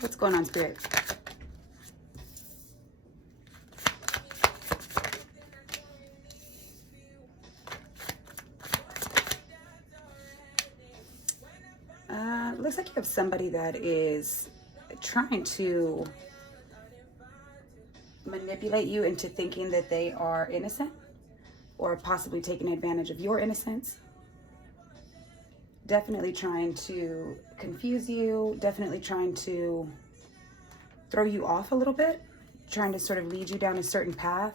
What's going on, Spirit? Looks like you have somebody that is trying to manipulate you into thinking that they are innocent, or possibly taking advantage of your innocence. Definitely trying to confuse you, definitely trying to throw you off a little bit, trying to sort of lead you down a certain path.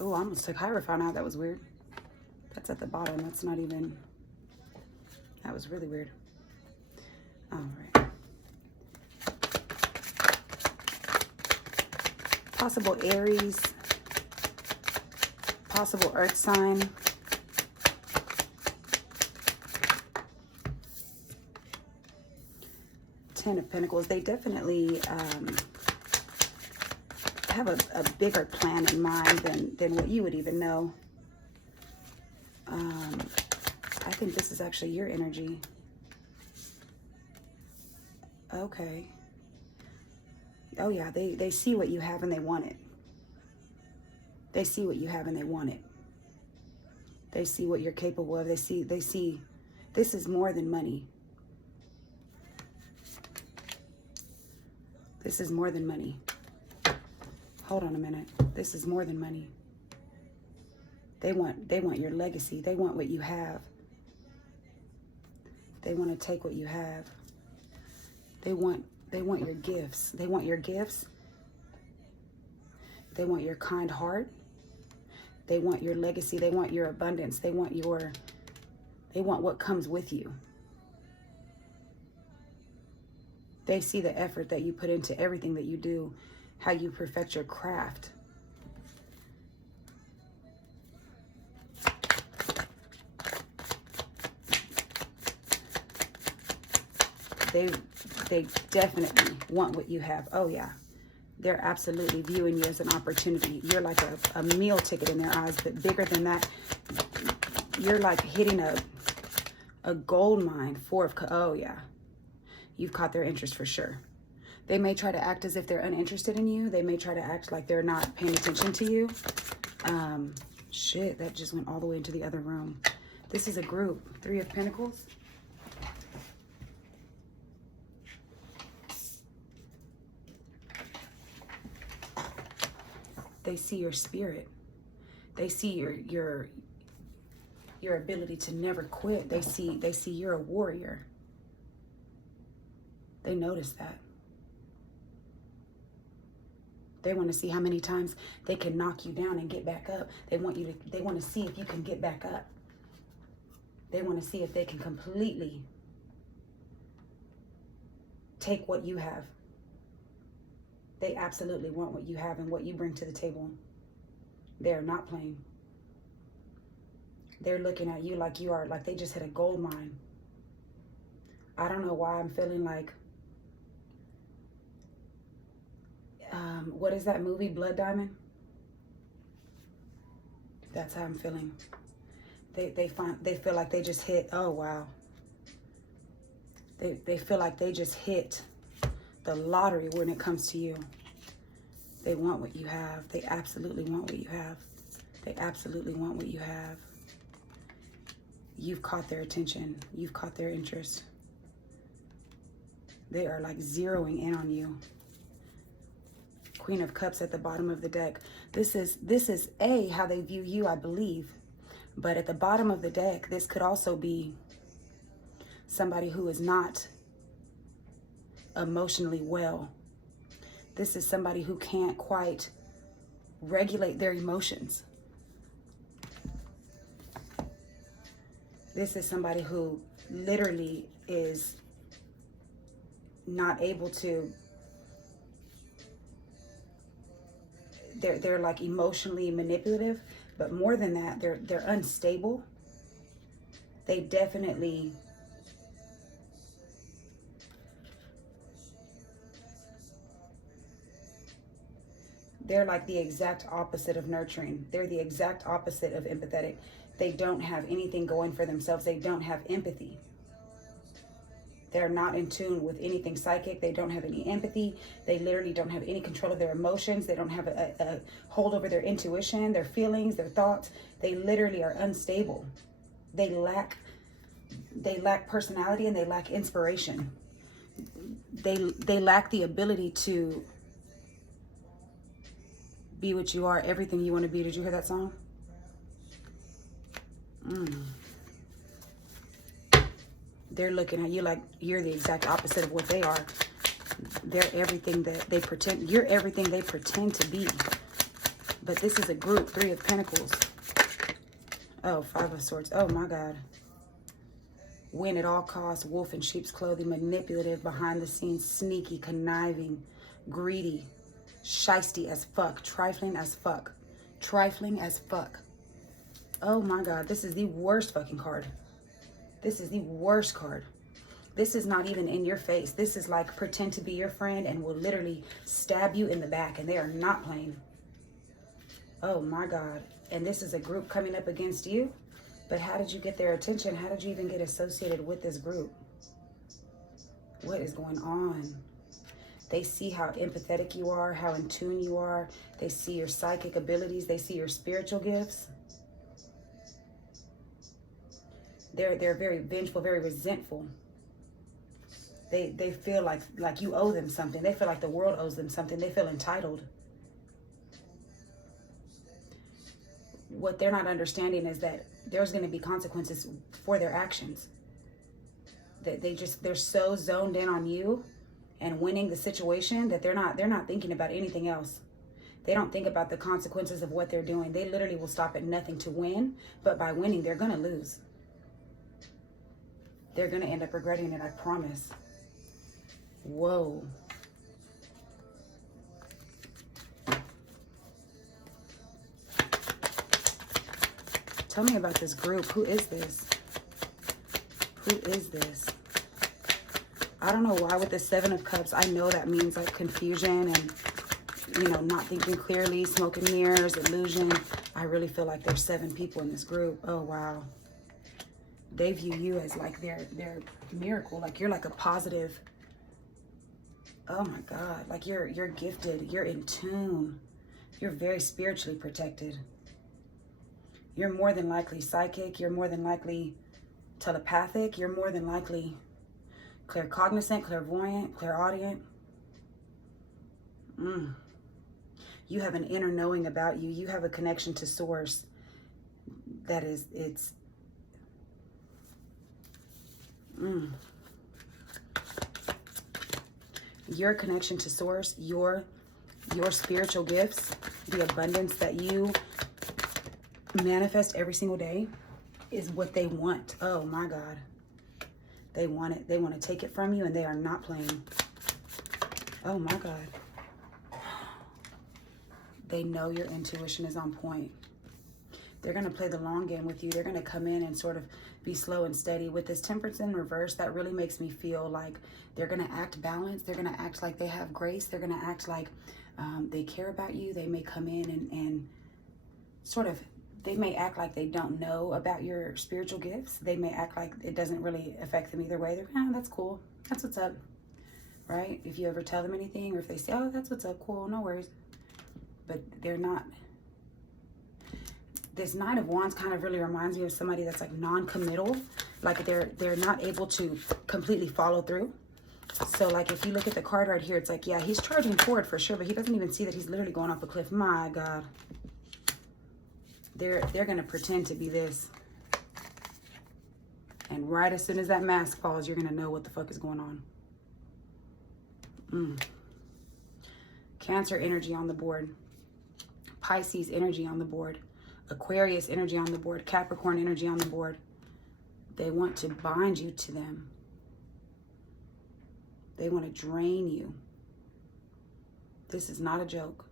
Oh, I almost took Hierophant out. That was weird. That's at the bottom. That's not even... That was really weird. All right. Possible Aries. Possible Earth sign. Ten of Pentacles. They definitely... have a bigger plan in mind than what you would even know. I think this is actually your energy. Okay. Oh yeah, they see what you have and they want it. They see what you have and they want it. They see what you're capable of. They see this is more than money. This is more than money. Hold on a minute. This is more than money. They want your legacy. They want what you have. They want to take what you have. They want your gifts. They want your gifts. They want your kind heart. They want your legacy. They want your abundance. They want what comes with you. They see the effort that you put into everything that you do, how you perfect your craft. They definitely want what you have. Oh yeah. They're absolutely viewing you as an opportunity. You're like a meal ticket in their eyes, but bigger than that, you're like hitting a gold mine. Oh yeah. You've caught their interest for sure. They may try to act as if they're uninterested in you. They may try to act like they're not paying attention to you. Shit, that just went all the way into the other room. This is a group. 3 of Pentacles. They see your spirit. They see your ability to never quit. They see you're a warrior. They notice that. They want to see how many times they can knock you down and get back up. They want to see if you can get back up. They want to see if they can completely take what you have. They absolutely want what you have and what you bring to the table. They're not playing. They're looking at you like you are, like they just hit a gold mine. I don't know why I'm feeling like, what is that movie, Blood Diamond? That's how I'm feeling. They feel like they just hit, oh wow. They feel like they just hit the lottery when it comes to you. They want what you have. They absolutely want what you have. They absolutely want what you have. You've caught their attention. You've caught their interest. They are like zeroing in on you. Queen of Cups at the bottom of the deck. This is how they view you, I believe. But at the bottom of the deck, this could also be somebody who is not emotionally well. This is somebody who can't quite regulate their emotions. This is somebody who literally is not able to, they're like emotionally manipulative, but more than that, they're unstable. They definitely, they're like the exact opposite of nurturing. They're the exact opposite of empathetic. They don't have anything going for themselves. They don't have empathy. They're not in tune with anything psychic. They don't have any empathy. They literally don't have any control of their emotions. They don't have a hold over their intuition, their feelings, their thoughts. They literally are unstable. They lack personality, and they lack inspiration. They lack the ability to be what you are, everything you want to be. Did you hear that song? They're looking at you like you're the exact opposite of what they are. They're everything that they pretend. You're everything they pretend to be. But this is a group. 3 of Pentacles. Oh, 5 of Swords. Oh my God. Win at all costs. Wolf in sheep's clothing. Manipulative. Behind the scenes. Sneaky. Conniving. Greedy. Shisty as fuck. Trifling as fuck. Trifling as fuck. Oh my God. This is the worst fucking card. This is the worst card. This is not even in your face. This is like pretend to be your friend and will literally stab you in the back, and they are not playing. Oh my God. And this is a group coming up against you. But how did you get their attention? How did you even get associated with this group? What is going on? They see how empathetic you are, how in tune you are. They see your psychic abilities. They see your spiritual gifts. They're very vengeful, very resentful. They feel like you owe them something. They feel like the world owes them something. They feel entitled. What they're not understanding is that there's going to be consequences for their actions. They're so zoned in on you and winning the situation that they're not thinking about anything else. They don't think about the consequences of what they're doing. They literally will stop at nothing to win, but by winning, they're going to lose. They're going to end up regretting it, I promise. Whoa. Tell me about this group. Who is this? Who is this? I don't know why with the 7 of Cups. I know that means like confusion and, you know, not thinking clearly, smoke and mirrors, illusion. I really feel like there's 7 people in this group. Oh, wow. They view you as like their miracle. Like you're like a positive. Oh my God. Like you're gifted. You're in tune. You're very spiritually protected. You're more than likely psychic. You're more than likely telepathic. You're more than likely claircognizant, clairvoyant, clairaudient. You have an inner knowing about you. You have a connection to source that is, it's your connection to source, your spiritual gifts, the abundance that you manifest every single day is what they want. Oh my God. They want it. They want to take it from you, and they are not playing. Oh my God. They know your intuition is on point. They're going to play the long game with you. They're going to come in and sort of be slow and steady. With this Temperance in reverse, that really makes me feel like they're going to act balanced. They're going to act like they have grace. They're going to act like they care about you. They may come in and sort of, they may act like they don't know about your spiritual gifts. They may act like it doesn't really affect them either way. They're, oh, that's cool. That's what's up. Right? If you ever tell them anything, or if they say, oh, that's what's up, cool, no worries. But they're not. This Knight of Wands kind of really reminds me of somebody that's like non-committal. Like they're not able to completely follow through. So like if you look at the card right here, it's like, yeah, he's charging forward for sure, but he doesn't even see that he's literally going off a cliff. My God. They're going to pretend to be this. And right as soon as that mask falls, you're going to know what the fuck is going on. Cancer energy on the board. Pisces energy on the board. Aquarius energy on the board. Capricorn energy on the board. They want to bind you to them. They want to drain you. This is not a joke.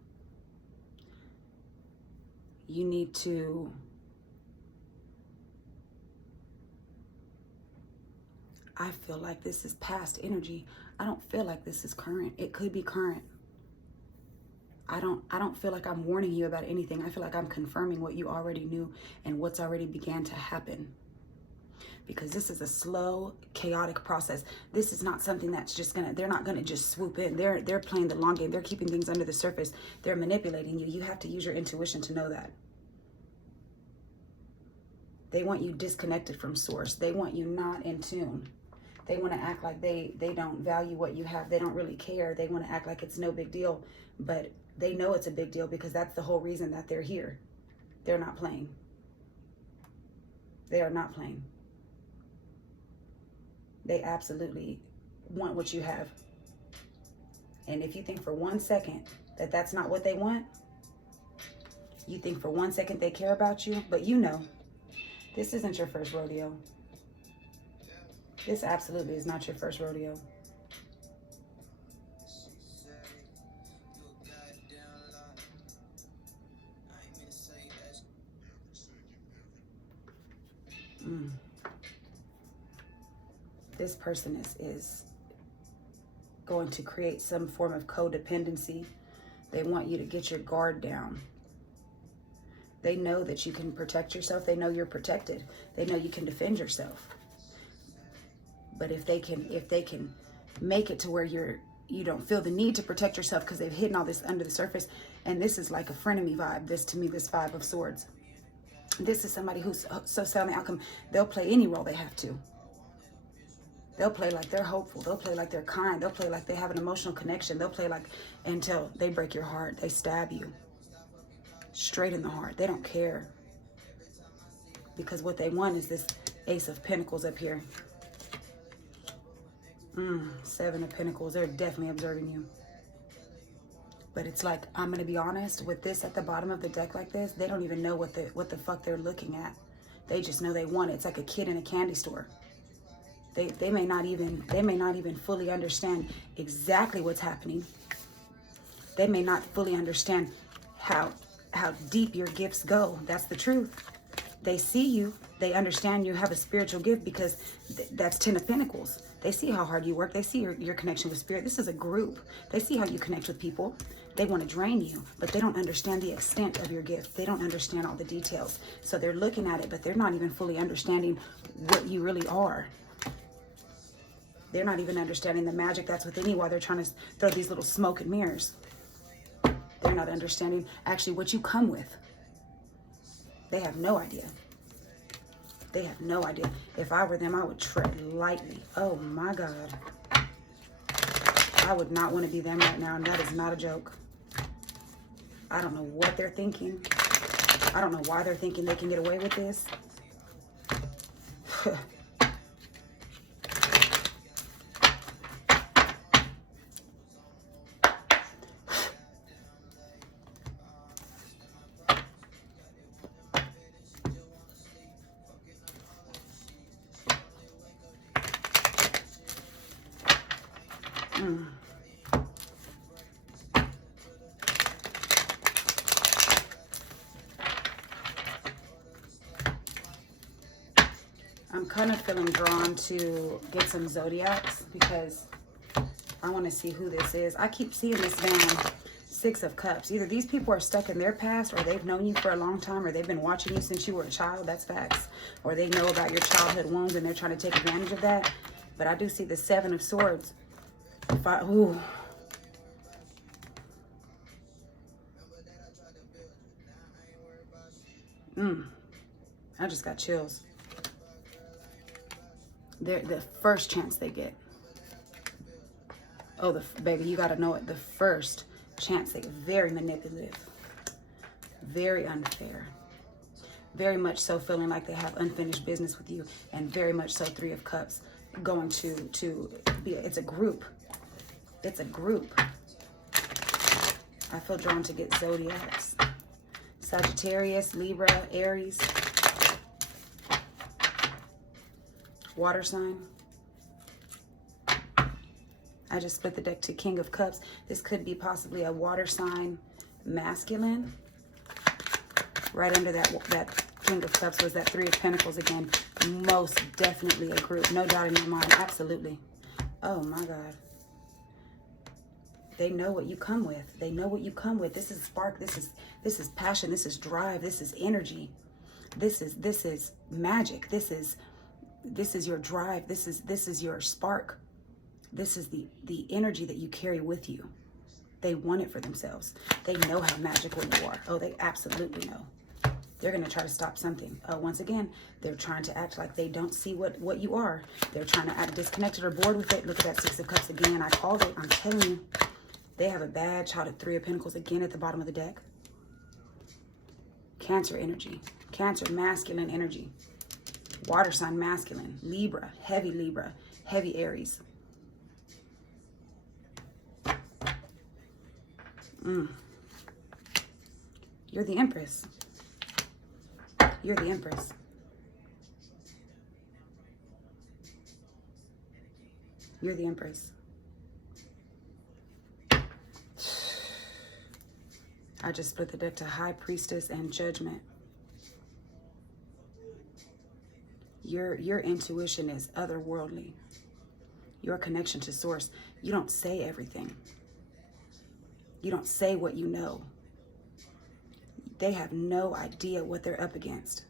You need to I feel like this is past energy. I don't feel like this is current. It could be current. I don't feel like I'm warning you about anything. I feel like I'm confirming what you already knew and what's already began to happen. Because this is a slow, chaotic process. This is not something that's just they're not gonna just swoop in. They're playing the long game. They're keeping things under the surface. They're manipulating you. You have to use your intuition to know that. They want you disconnected from source. They want you not in tune. They want to act like they don't value what you have. They don't really care. They want to act like it's no big deal. But they know it's a big deal because that's the whole reason that they're here. They're not playing. They are not playing. They absolutely want what you have. And if you think for 1 second that that's not what they want, you think for 1 second they care about you, but you know, this isn't your first rodeo. This absolutely is not your first rodeo. This person is going to create some form of codependency. They want you to get your guard down. They know that you can protect yourself. They know you're protected. They know you can defend yourself. But if they can make it to where you don't feel the need to protect yourself because they've hidden all this under the surface, and this is like a frenemy vibe. This to me, this Five of Swords. This is somebody who's so set on the outcome. They'll play any role they have to. They'll play like they're hopeful. They'll play like they're kind. They'll play like they have an emotional connection. They'll play like until they break your heart. They stab you straight in the heart. They don't care. Because what they want is this Ace of Pentacles up here. Seven of Pentacles. They're definitely observing you. But it's like, I'm going to be honest, with this at the bottom of the deck like this, they don't even know what the fuck they're looking at. They just know they want it. It's like a kid in a candy store. They may not even fully understand exactly what's happening. They may not fully understand how deep your gifts go. That's the truth. They see you. They understand you have a spiritual gift because that's 10 of Pentacles. They see how hard you work. They see your connection with spirit. This is a group. They see how you connect with people. They want to drain you, but they don't understand the extent of your gift. They don't understand all the details. So they're looking at it, but they're not even fully understanding what you really are. They're not even understanding the magic that's within you while they're trying to throw these little smoke and mirrors. They're not understanding actually what you come with. They have no idea. They have no idea. If I were them, I would tread lightly. Oh my God. I would not want to be them right now, and that is not a joke. I don't know what they're thinking. I don't know why they're thinking they can get away with this. I'm kind of feeling drawn to get some zodiacs because I want to see who this is. I keep seeing this man, Six of Cups. Either these people are stuck in their past, or they've known you for a long time, or they've been watching you since you were a child. That's facts. Or they know about your childhood wounds and they're trying to take advantage of that. But I do see the Seven of Swords. Ooh. I just got chills. They're the first chance they get. Oh, baby, you got to know it. The first chance they get. Very manipulative. Very unfair. Very much so feeling like they have unfinished business with you. And very much so Three of Cups. Going to be, it's a group. It's a group. I feel drawn to get zodiacs. Sagittarius, Libra, Aries. Water sign. I just split the deck to King of Cups. This could be possibly a water sign masculine. Right under that King of Cups was that Three of Pentacles again. Most definitely a group. No doubt in your mind. Absolutely. Oh my God. They know what you come with. They know what you come with. This is spark. This is passion. This is drive. This is energy. This is magic. This is your drive. This is your spark. This is the energy that you carry with you. They want it for themselves. They know how magical you are. Oh, they absolutely know. They're going to try to stop something. Once again, they're trying to act like they don't see what you are. They're trying to act disconnected or bored with it. Look at that Six of Cups again. I called it. I'm telling you. They have a bad child at Three of Pentacles again at the bottom of the deck. Cancer energy. Cancer, masculine energy. Water sign, masculine. Libra, heavy Aries. You're the Empress. You're the Empress. You're the Empress. I just split the deck to High Priestess and Judgment. Your intuition is otherworldly. Your connection to source. You don't say everything. You don't say what you know. They have no idea what they're up against.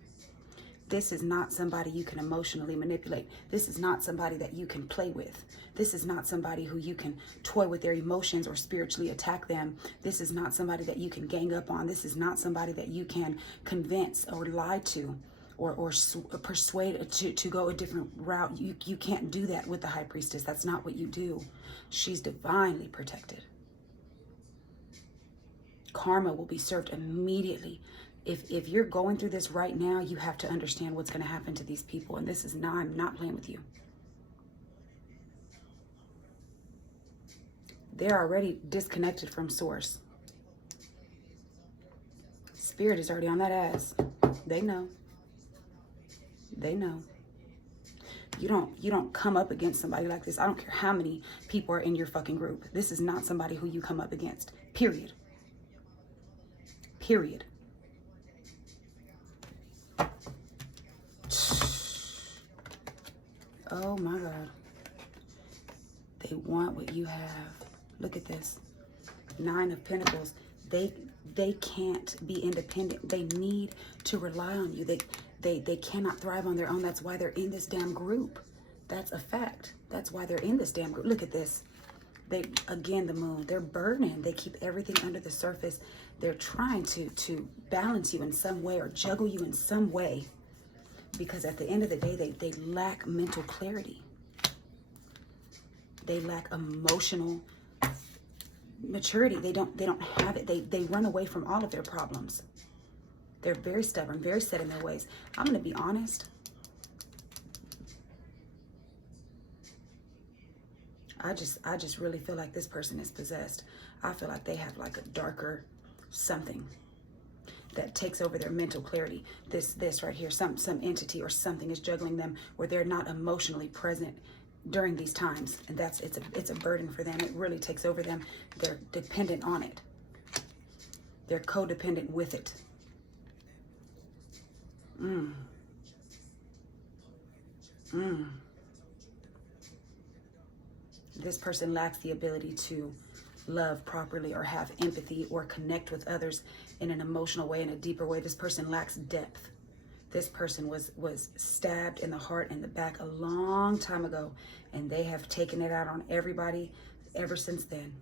This is not somebody you can emotionally manipulate. This is not somebody that you can play with. This is not somebody who you can toy with their emotions or spiritually attack them. This is not somebody that you can gang up on. This is not somebody that you can convince or lie to or persuade to go a different route. You can't do that with the High Priestess. That's not what you do. She's divinely protected. Karma will be served immediately. If you're going through this right now, you have to understand what's going to happen to these people. And this is not, I'm not playing with you. They're already disconnected from source. Spirit is already on that ass. They know. They know. You don't come up against somebody like this. I don't care how many people are in your fucking group. This is not somebody who you come up against. Period. Period. Oh my God. They want what you have. Look at this. Nine of Pentacles. They can't be independent. They need to rely on you. They cannot thrive on their own. That's why they're in this damn group. That's a fact. That's why they're in this damn group. Look at this. Again, the moon. They're burning. They keep everything under the surface. They're trying to balance you in some way or juggle you in some way. Because at the end of the day, they lack mental clarity. They lack emotional maturity. They don't have it. They run away from all of their problems. They're very stubborn, very set in their ways. I'm going to be honest. I just really feel like this person is possessed. I feel like they have like a darker something that takes over their mental clarity. This right here, some entity or something is juggling them where they're not emotionally present during these times, and it's a burden for them. It really takes over them. They're dependent on it. They're codependent with it. This person lacks the ability to love properly or have empathy or connect with others in an emotional way, in a deeper way. This person lacks depth. This person was stabbed in the heart and the back a long time ago, and they have taken it out on everybody ever since then.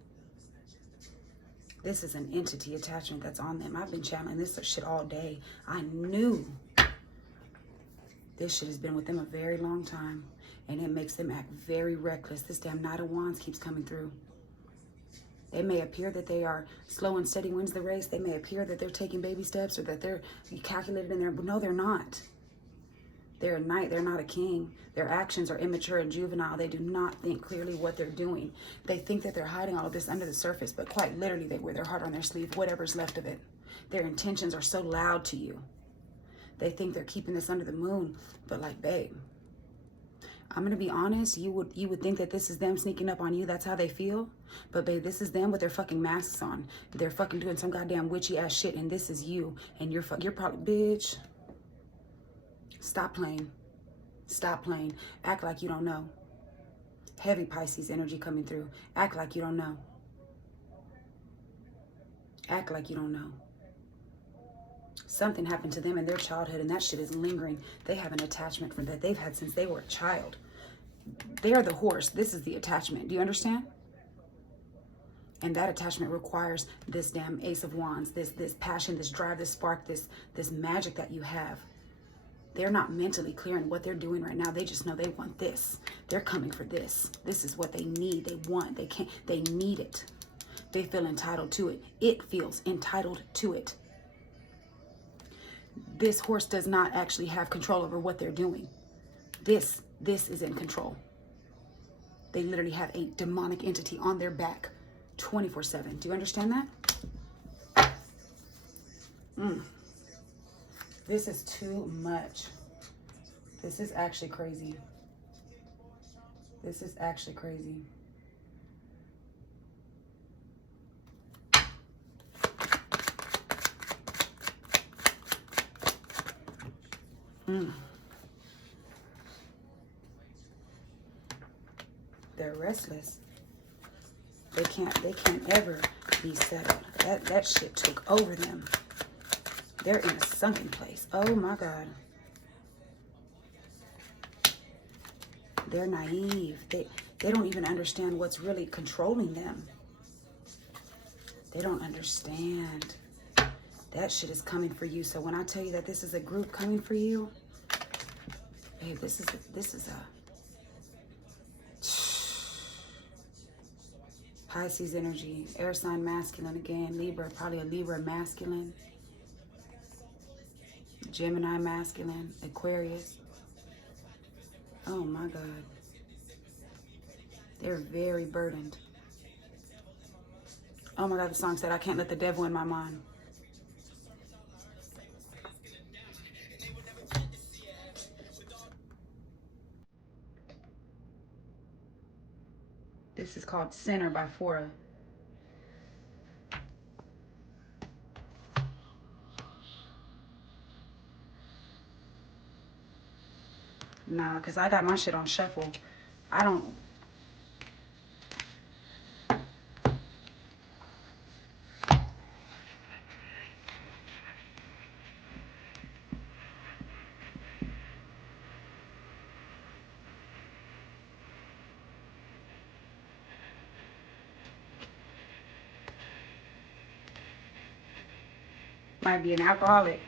This is an entity attachment that's on them. I've been channeling this shit all day. I knew this shit has been with them a very long time, and it makes them act very reckless. This damn Knight of Wands keeps coming through. It may appear that they are slow and steady wins the race. They may appear that they're taking baby steps or that they're calculated in there, but no, they're not. They're a knight. They're not a king. Their actions are immature and juvenile. They do not think clearly what they're doing. They think that they're hiding all of this under the surface, but quite literally they wear their heart on their sleeve, whatever's left of it. Their intentions are so loud to you. They think they're keeping this under the moon, but like, babe, I'm going to be honest, you would think that this is them sneaking up on you. That's how they feel. But babe, this is them with their fucking masks on. They're fucking doing some goddamn witchy ass shit, and this is you. And you're probably, bitch. Stop playing. Stop playing. Act like you don't know. Heavy Pisces energy coming through. Act like you don't know. Act like you don't know. Something happened to them in their childhood, and that shit is lingering. They have an attachment for that they've had since they were a child. They are the horse. This is the attachment. Do you understand? And that attachment requires this damn Ace of Wands, this passion, this drive, this spark, this magic that you have. They're not mentally clear in what they're doing right now. They just know they want this. They're coming for this. This is what they need. They want. They can't. They need it. They feel entitled to it. It feels entitled to it. This horse does not actually have control over what they're doing. This is in control. They literally have a demonic entity on their back 24/7. Do you understand that? This is too much. This is actually crazy. This is actually crazy. They're restless. They can't ever be settled. That shit took over them. They're in a sunken place. Oh my God. They're naive. They don't even understand what's really controlling them. They don't understand. That shit is coming for you. So when I tell you that this is a group coming for you, babe, this is a Pisces energy, air sign masculine again, Libra, probably a Libra masculine, Gemini masculine, Aquarius. Oh my God. They're very burdened. Oh my God, the song said, I can't let the devil in my mind. This is called Sinner by Fora. Nah, because I got my shit on shuffle. I don't... Might be an alcoholic.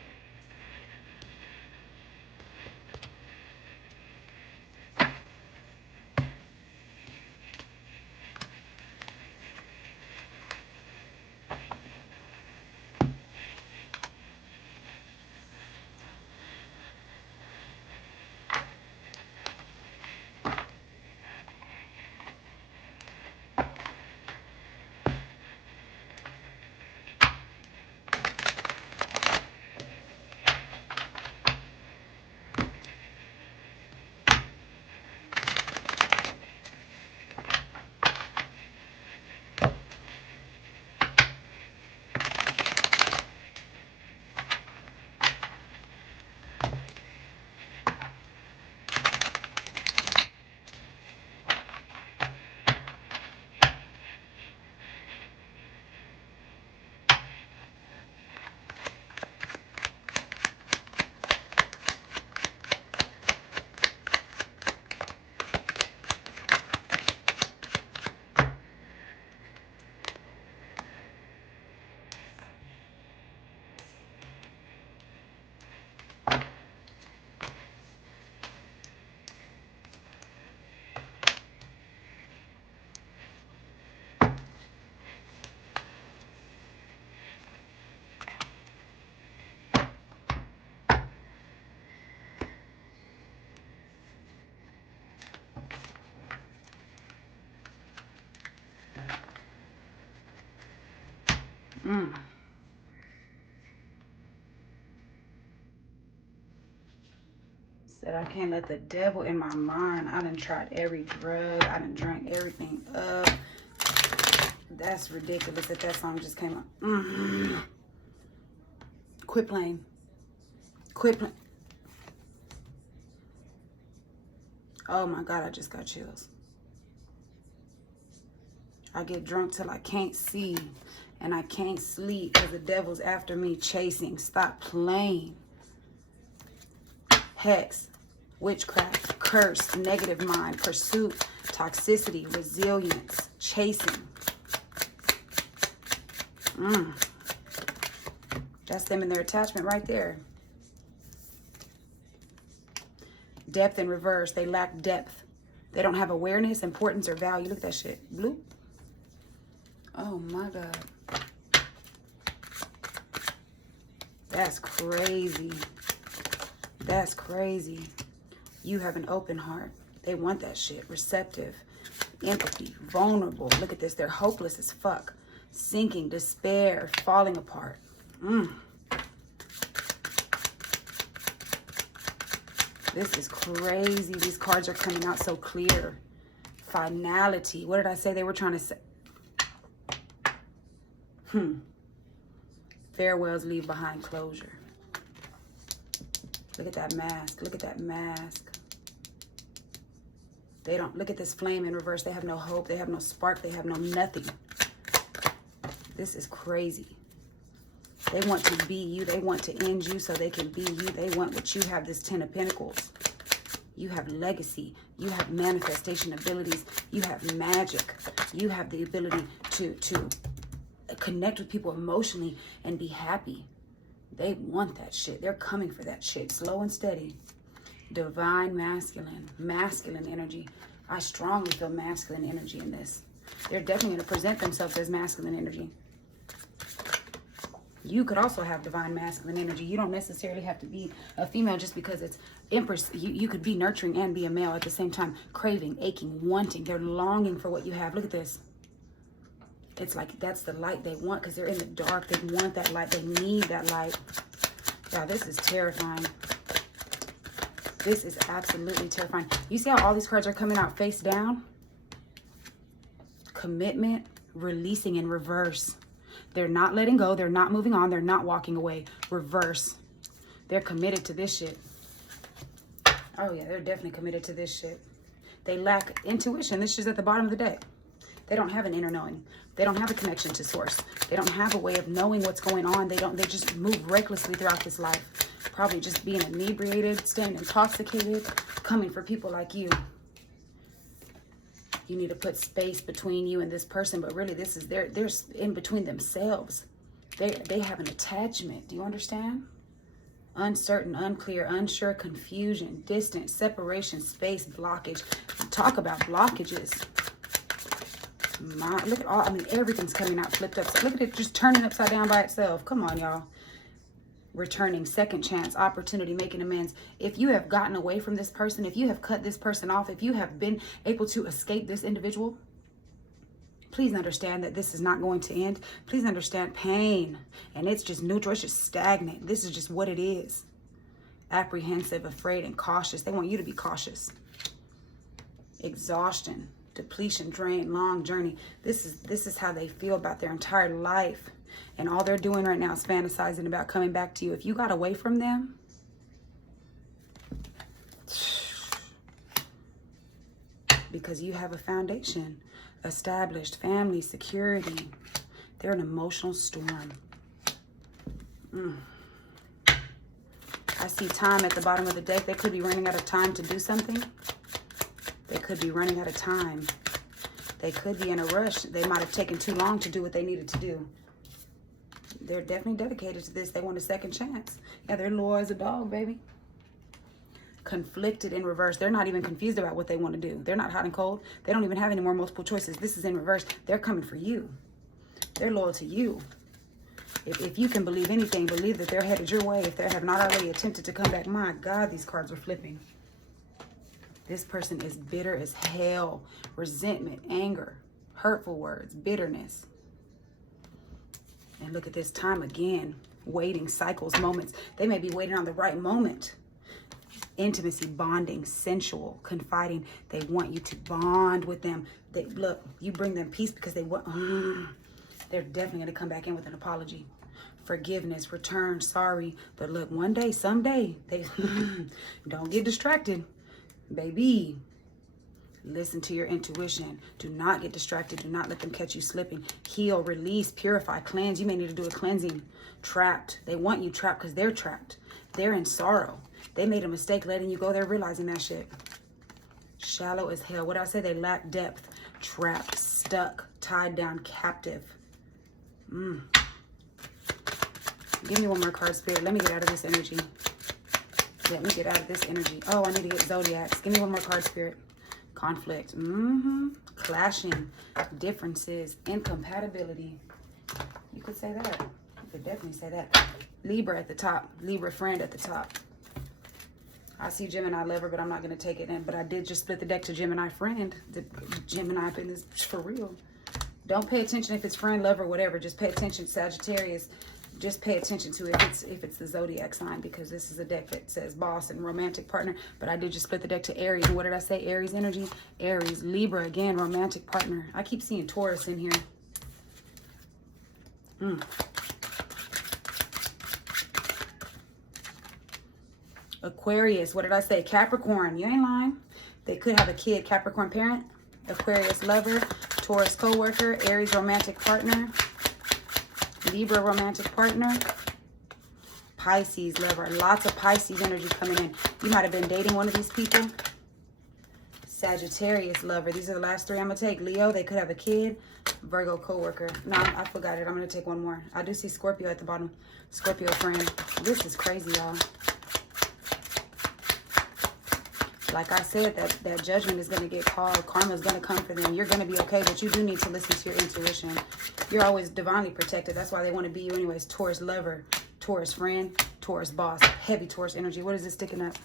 Said I can't let the devil in my mind. I done tried every drug. I done drank everything up. That's ridiculous that that song just came out. Quit playing. Quit playing. Oh my God, I just got chills. I get drunk till I can't see and I can't sleep because the devil's after me chasing. Stop playing. Hex, witchcraft, curse, negative mind, pursuit, toxicity, resilience, chasing. That's them in their attachment right there. Depth in reverse. They lack depth. They don't have awareness, importance, or value. Look at that shit. Bloop. Oh my God. That's crazy. That's crazy. You have an open heart. They want that shit. Receptive, empathy, vulnerable. Look at this. They're hopeless as fuck. Sinking, despair, falling apart. This is crazy. These cards are coming out so clear. Finality. What did I say they were trying to say? Farewells leave behind closure. Look at that mask. Look at that mask. They don't, look at this flame in reverse. They have no hope. They have no spark. They have no nothing. This is crazy. They want to be you. They want to end you so they can be you. They want what you have, this 10 of Pentacles. You have legacy. You have manifestation abilities. You have magic. You have the ability to connect with people emotionally and be happy. They want that shit. They're coming for that shit. Slow and steady. Divine masculine. Masculine energy. I strongly feel masculine energy in this. They're definitely going to present themselves as masculine energy. You could also have divine masculine energy. You don't necessarily have to be a female just because it's Empress. You could be nurturing and be a male at the same time. Craving, aching, wanting. They're longing for what you have. Look at this. It's like that's the light they want because they're in the dark. They want that light. They need that light. Yeah, this is terrifying. This is absolutely terrifying. You see how all these cards are coming out face down? Commitment, releasing in reverse. They're not letting go. They're not moving on. They're not walking away. Reverse. They're committed to this shit. Oh, yeah, they're definitely committed to this shit. They lack intuition. This is at the bottom of the deck. They don't have an inner knowing. They don't have a connection to source. They don't have a way of knowing what's going on. They just move recklessly throughout this life. Probably just being inebriated, staying intoxicated, coming for people like you. You need to put space between you and this person, but really this is they're in between themselves. They have an attachment. Do you understand? Uncertain, unclear, unsure, confusion, distance, separation, space, blockage. Talk about blockages. Look at all, I mean, everything's coming out flipped up. Look at it just turning upside down by itself. Come on, y'all. Returning, second chance, opportunity, making amends. If you have gotten away from this person, if you have cut this person off, if you have been able to escape this individual, please understand that this is not going to end. Please understand pain. And it's just neutral. It's just stagnant. This is just what it is. Apprehensive, afraid, and cautious. They want you to be cautious. Exhaustion, depletion, drain, long journey. This is how they feel about their entire life. And all they're doing right now is fantasizing about coming back to you. If you got away from them, because you have a foundation, established family, security, they're an emotional storm. I see time at the bottom of the deck. They could be running out of time to do something. They could be running out of time. They could be in a rush. They might have taken too long to do what they needed to do. They're definitely dedicated to this. They want a second chance. Yeah, they're loyal as a dog, baby. Conflicted in reverse. They're not even confused about what they want to do. They're not hot and cold. They don't even have any more multiple choices. This is in reverse. They're coming for you. They're loyal to you. If you can believe anything, believe that they're headed your way. If they have not already attempted to come back, my God, these cards are flipping. This person is bitter as hell. Resentment, anger, hurtful words, bitterness. And look at this time again. Waiting, cycles, moments. They may be waiting on the right moment. Intimacy, bonding, sensual, confiding. They want you to bond with them. Look, you bring them peace because they want... they're definitely going to come back in with an apology. Forgiveness, return, sorry. But look, one day, someday, they don't get distracted. Baby, Listen to your intuition. Do not get distracted. Do not let them catch you slipping. Heal, release, purify, cleanse. You may need to do a cleansing. Trapped. They want you trapped because they're trapped. They're in sorrow. They made a mistake letting you go. They're realizing that shit. Shallow as hell. What did I say? They lack depth. Trapped, stuck, tied down, captive. Give me one more card, Spirit. Let me get out of this energy. Let me get out of this energy. Oh, I need to get zodiacs. Give me one more card, Spirit. Conflict. Clashing. Differences. Incompatibility. You could say that. You could definitely say that. Libra at the top. Libra friend at the top. I see Gemini lover, but I'm not going to take it in. But I did just split the deck to Gemini friend. The Gemini up in this for real. Don't pay attention if it's friend, lover, whatever. Just pay attention, Sagittarius. Just pay attention to if it's the zodiac sign, because this is a deck that says boss and romantic partner. But I did just split the deck to Aries. And what did I say? Aries energy. Aries, Libra again, romantic partner. I keep seeing Taurus in here. Aquarius. What did I say? Capricorn. You ain't lying. They could have a kid. Capricorn parent. Aquarius lover. Taurus co-worker. Aries romantic partner. Libra romantic partner. Pisces lover. Lots of Pisces energy coming in. You might have been dating one of these people. Sagittarius lover. These are the last three I'm going to take. Leo, they could have a kid. Virgo co-worker. No, I forgot it. I'm going to take one more. I do see Scorpio at the bottom. Scorpio friend. This is crazy, y'all. Like I said, that judgment is going to get called. Karma is going to come for them. You're going to be okay, but you do need to listen to your intuition. You're always divinely protected. That's why they want to be you anyways. Taurus lover, Taurus friend, Taurus boss. Heavy Taurus energy. What is this sticking up?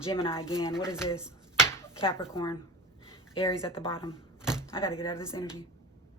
Gemini again. What is this? Capricorn. Aries at the bottom. I got to get out of this energy.